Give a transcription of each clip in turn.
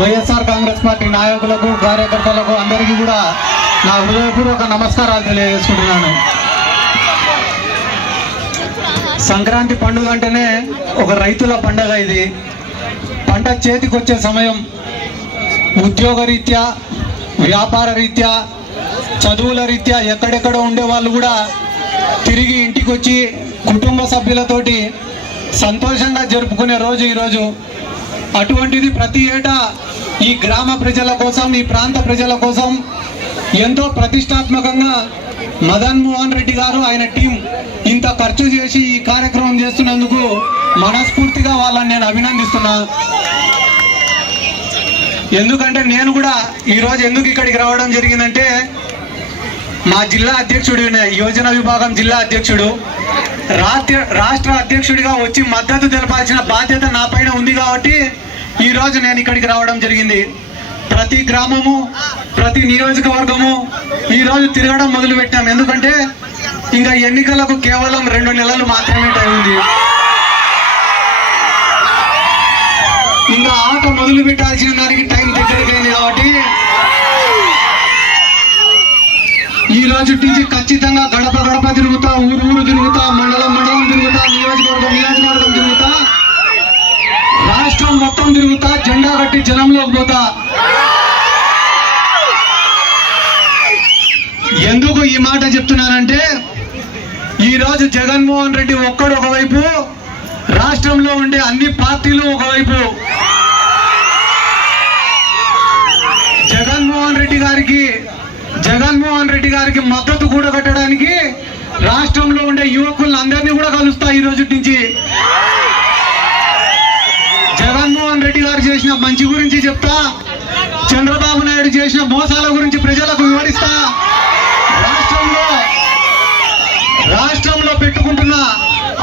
YSR Congress party నాయకులకు కార్యకర్తలకు అందరికీ కూడా నా హృదయపూర్వక నమస్కారాలు తెలియజేసుకుంటున్నాను. సంక్రాంతి పండుగ అంటేనే ఒక రైతుల పండగ ఇది. పంట చేతికొచ్చే సమయం ఉద్యోగ రీత్యా వ్యాపార రీత్యా చదువుల రీత్యా ఎక్కడెక్కడ ఉండే వాళ్ళు కూడా తిరిగి ఇంటికి వచ్చి కుటుంబ సభ్యులతోటి సంతోషంగా జరుపుకునే రోజు ఈరోజు. అటువంటిది ప్రతి ఏటా ఈ గ్రామ ప్రజల కోసం ఈ ప్రాంత ప్రజల కోసం ఎంతో ప్రతిష్టాత్మకంగా మదన్ మోహన్ రెడ్డి గారు ఆయన టీం ఇంత ఖర్చు చేసి ఈ కార్యక్రమం చేస్తున్నందుకు మనస్ఫూర్తిగా వాళ్ళని నేను అభినందిస్తున్నా. ఎందుకంటే నేను కూడా ఈరోజు ఎందుకు ఇక్కడికి రావడం జరిగిందంటే మా జిల్లా అధ్యక్షుడు యోజన విభాగం జిల్లా అధ్యక్షుడు రాష్ట్ర రాష్ట్ర అధ్యక్షుడిగా వచ్చి మద్దతు తెలపాల్సిన బాధ్యత నా ఉంది కాబట్టి ఈరోజు నేను ఇక్కడికి రావడం జరిగింది. ప్రతి గ్రామము ప్రతి నియోజకవర్గము ఈరోజు తిరగడం మొదలు పెట్టాం ఎందుకంటే ఇంకా ఎన్నికలకు కేవలం రెండు నెలలు మాత్రమే టైం ఉంది. ఇంకా ఆట మొదలు పెట్టాల్సిన దానికి టైం దగ్గరికైంది కాబట్టి ఈ రోజు నుంచి ఖచ్చితంగా గడప గడప తిరుగుతా ఊరు ఊరు తిరుగుతా మండలం రాష్ట్రం తిరుగుతా జెండా కట్టి జనంలోకి పోతా. ఎందుకు ఈ మాట చెప్తున్నానంటే ఈ రోజు జగన్మోహన్ రెడ్డి ఒక్కడు ఒకవైపు రాష్ట్రంలో ఉండే అన్ని పార్టీలు ఒకవైపు. జగన్మోహన్ రెడ్డి గారికి జగన్మోహన్ రెడ్డి గారికి మద్దతు కూడగట్టడానికి రాష్ట్రంలో ఉండే యువకులను అందరినీ కూడా కలుస్తా ఈ రోజు నుంచి. చేసిన మంచి గురించి చెప్తా. చంద్రబాబు నాయుడు చేసిన మోసాల గురించి ప్రజలకు వివరిస్తా. రాష్ట్రంలో రాష్ట్రంలో పెట్టుకుంటున్న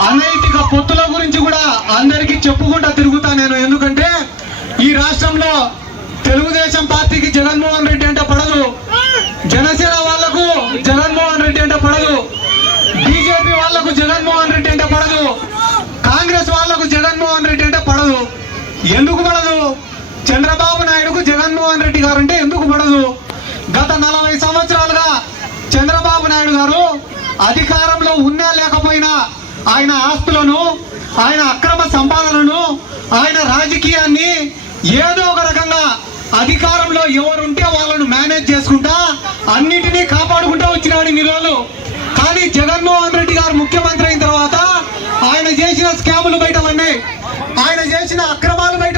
అనైతిక పొత్తుల గురించి కూడా అందరికీ చెప్పుకుంటా తిరుగుతా నేను. ఎందుకంటే ఈ రాష్ట్రంలో తెలుగుదేశం పార్టీకి జగన్మోహన్ రెడ్డి అంటే పడదు. జనసేన వాళ్ళకు జగన్మోహన్ రెడ్డి అంటే పడదు. బీజేపీ వాళ్ళకు జగన్మోహన్ రెడ్డి అంటే పడదు. కాంగ్రెస్ వాళ్ళకు జగన్మోహన్ రెడ్డి అంటే పడదు. ఎందుకు పడదు చంద్రబాబు నాయుడుకు జగన్మోహన్ రెడ్డి గారు అంటే ఎందుకు పడదు గత నలభై సంవత్సరాలుగా చంద్రబాబు నాయుడు గారు అధికారంలో ఉన్నా లేకపోయినా ఆయన ఆస్తులను ఆయన అక్రమ సంపాదనను ఆయన రాజకీయాన్ని ఏదో ఒక రకంగా అధికారంలో ఎవరుంటే వాళ్ళను మేనేజ్ చేసుకుంటా అన్నిటినీ కాపాడుకుంటూ వచ్చినాడు ఇన్ని రోజులు కానీ జగన్మోహన్ రెడ్డి గారు ముఖ్యమంత్రి అయిన తర్వాత ఆయన చేసిన స్కాములు బయట పడినాయి ఆయన చేసిన అక్రమాలు బయట